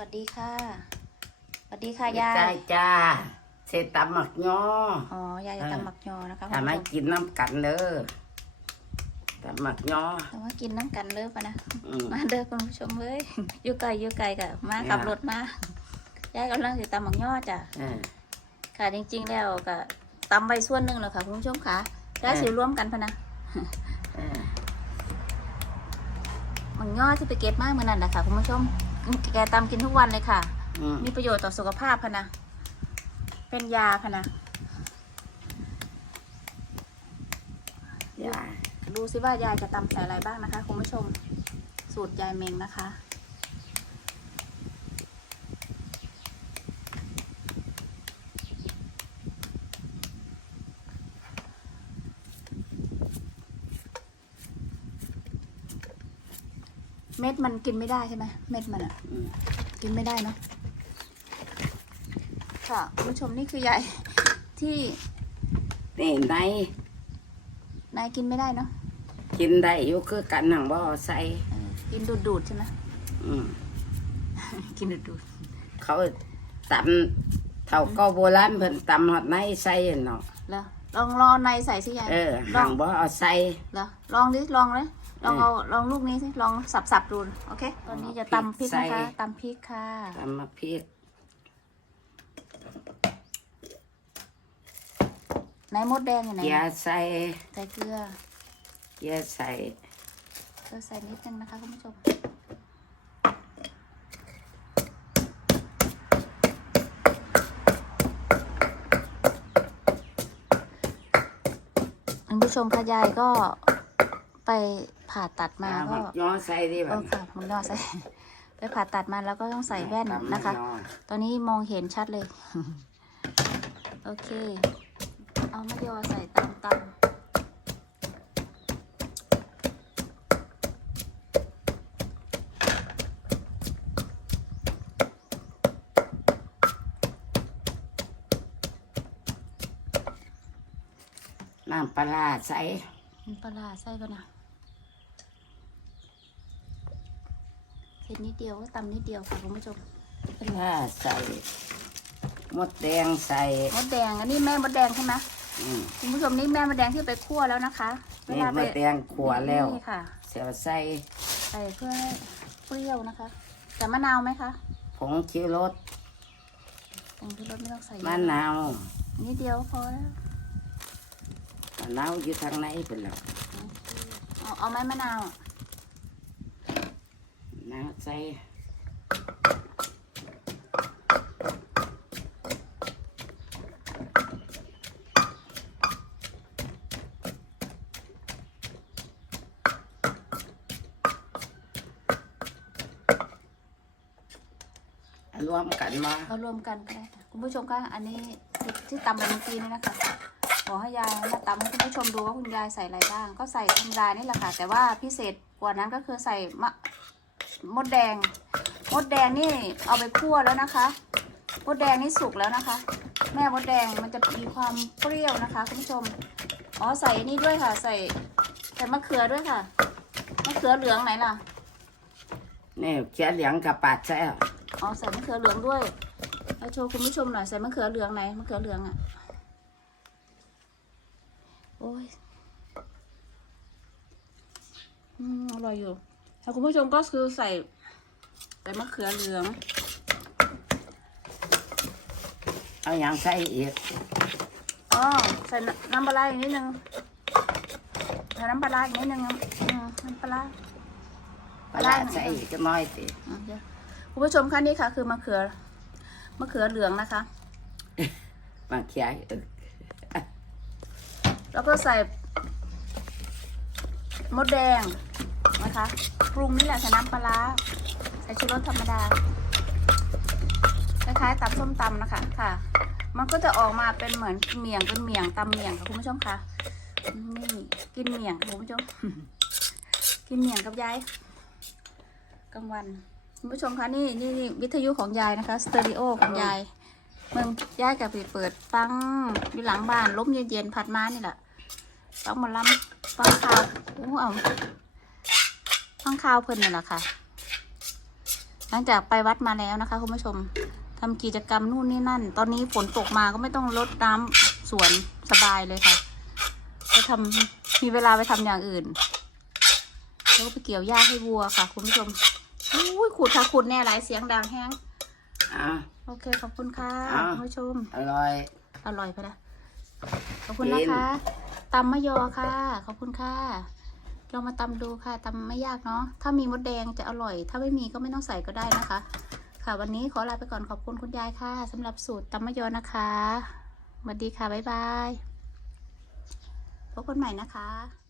วัสดีค่ะ สวัสดีค่ะยาจ้ายจ้าเสร็จตำหมักย่ออ๋อยายจะเออตำหมักยอนะคะทำให้คุณผู้ชมกินน้ำกันเด้อตำหมักย่อแต่ว่ากินน้ำกันเลิกปะนะอืมมาเด้อคุณผู้ชมเอ้ยอยู่ไกลอยู่ไกลกะมาเนี่ยขับรถมายายกำลังจะตำหมักยอจ้ะเออค่ะจริง ๆ แล้วก็ตำไปส่วนหนึ่งแล้วค่ะคุณผู้ชมค่ะแล้วสิร่วมกันพะนะเออหมักยอที่ไปเก็บมากเมื่อนั้นแหละค่ะคุณผู้ชม แกตำกินทุกวันเลยค่ะ อืมมีประโยชน์ต่อสุขภาพพะนะ เป็นยาพะนะย่า ดูสิว่ายายจะตำใส่อะไรบ้างนะคะ คุณผู้ชม สูตรยายเมงนะคะ เม็ดมันกินไม่ได้ใช่ไหมเม็ดมันอะอืมกินไม่ได้เนาะค่ะคุณผู้ชมนี่คือยายที่นี่ในนายกินไม่ได้เนาะกินได้อยู่คือกันหนังบ่เอาใส่เออกินดูดดูดๆใช่ไหมอืมกินดูดดูดเขาตำเท่าเก็โบราณเพิ่นตำหอดในใส่เนาะแล้ว ลองลองในใส่สิยายเออลหาองงบ่เอาใส่แล้วลองดิลองเลยลองเออเอาลองลูกนี้สิลองสับสับๆดูโอเคตอนนี้จะตำพริกใส่นะคะตำพริกค่ะ ตำมาพริกไหนมดแดงอยู่ไหนเกลือใส่ใส่เกลือเกลือใส่ เกลือใส่นิดนึงนะคะคุณผู้ชม ผู้ชมคะยายก็ไปผ่าตัดมาเอาหก็มักย่อใส่ดิเอบัอดค่ะมันยอใส่ ไปผ่าตัดมาแล้วก็ต้องใส่แว่นนะคะตำหมักย่อตอนนี้มองเห็นชัดเลย โอเค เอามะยอใส่ตำตำ น้ำปลาร้าใส่มันปลาร้าใส่ปะนะเห็นนิดเดียวก็ตำนิดเดียวค่ะคุณผู้ชมปลาร้าใส่มดแดงใส่มดแดงอันนี้แม่มดแดงใช่ไหมอืมคุณผู้ชมนี่แม่มดแดงที่ไปคั่วแล้วนะคะเวนี่ลามไปดแดงขัวแล้วนี่ค่ะ เสียวใส่ใส่เพื่อให้เปรี้ยวนะคะแต่มะนาวไหมคะผงชิรสแต่งที่รสไม่ต้องใส่เยมะอะนาวนิดเดียวพอแล้ว มะนาวอยู่ทางไหนเป็นหรอเอาเอาไหมมะนาวน้ำใส่รวมกันมา เอารวมกันก็ได้ค่ะคุณผู้ชมคะอันนี้ที่ที่ตำไปเมื่อกี้นี่นะคะ ขอให้ยายมาตำให้คุณผู้ชมดูว่าคุณยายใส่อะไรบ้าง ก็ใส่ธรรมดานี่แหละค่ะ แต่ว่าพิเศษกว่านั้นก็คือใส่มะมดแดง มดแดงนี่เอาไปคั่วแล้วนะคะ มดแดงนี่สุกแล้วนะคะ แม่มดแดงมันจะมีความเปรี้ยวนะคะ คุณผู้ชม อ๋อใส่อันนี่ด้วยค่ะ ใส่ใส่มะเขือด้วยค่ะ มะเขือเหลืองไหนล่ะเนี่ยเขียเหลียงกับปาดใส่เอาอ๋อใส่มะเขือเหลืองด้วยเอาโชว์คุณผู้ชมหน่อยใส่มะเขือเหลืองไหนมะเขือเหลืองอะ โอ้ยอืมอร่อยอยู่แล้วคุณผู้ชมก็คือใส่ใส่มะเขือเหลือง เอาอย่างใส่อีกอ๋อใส่น้ำปลาร้าอีกนิดนึงใส่น้ำปลาร้าอีกนิดนึงอืมน้ำปลาร้า ปลาร้าใส่อีกก็น้อยสิอะเดี๋ยวคุณผู้ชมคะนี่ค่ะ คือมะเขือมะเขือเหลืองนะคะ มาเขียเออ แล้วก็ใส่มดแดงนะคะ ปรุงนี่แหละใส่น้ำปลาร้าใส่ชูรสธรรมดา คล้ายๆตำส้มตำนะคะค่ะ มันก็จะออกมาเป็นเหมือนเมี่ยงเป็นเมี่ยงตำเมี่ยงค่ะคุณผู้ชมค่ะนี่กินเมี่ยงคุณผู้ชม กินเมี่ยงกับยายกลางวันคุณผู้ชมคะนี่นี่นี่วิทยุของยายนะคะสเตอริโอของยายเมืองยายกับไปเปิดฟังอยู่หลังบ้านลมเย็นๆพัดมานี่แหละ ต้องมาล้ำฟังข่าวโอ้เอาฟังข่าวเพิ่นนี่แหละค่ะ หลังจากไปวัดมาแล้วนะคะคุณผู้ชมทำกิจกรรมนู่นนี่นั่น ตอนนี้ฝนตกมาก็ไม่ต้องรดน้ำสวนสบายเลยค่ะไปทำมีเวลาไปทำอย่างอื่น แล้วก็ไปเกี่ยวหญ้าให้วัวค่ะ คุณผู้ชมอุ้ยขูดค่ะขูดแน่หลายเสียงดังแห้งอ่าโอเคขอบคุณค่ะอ่าคุณผู้ชม อร่อย อร่อยไปละขอบคุณนะคะ ตำมะยอค่ะ ขอบคุณค่ะ เรามาตำดูค่ะตำไม่ยากเนาะ ถ้ามีมดแดงจะอร่อย ถ้าไม่มีก็ไม่ต้องใส่ก็ได้นะคะ ค่ะ วันนี้ขอลาไปก่อนขอบคุณคุณยายค่ะสำหรับสูตรตำมะยอนะคะสวัสดีค่ะ บ๊ายบาย พบกันใหม่นะคะ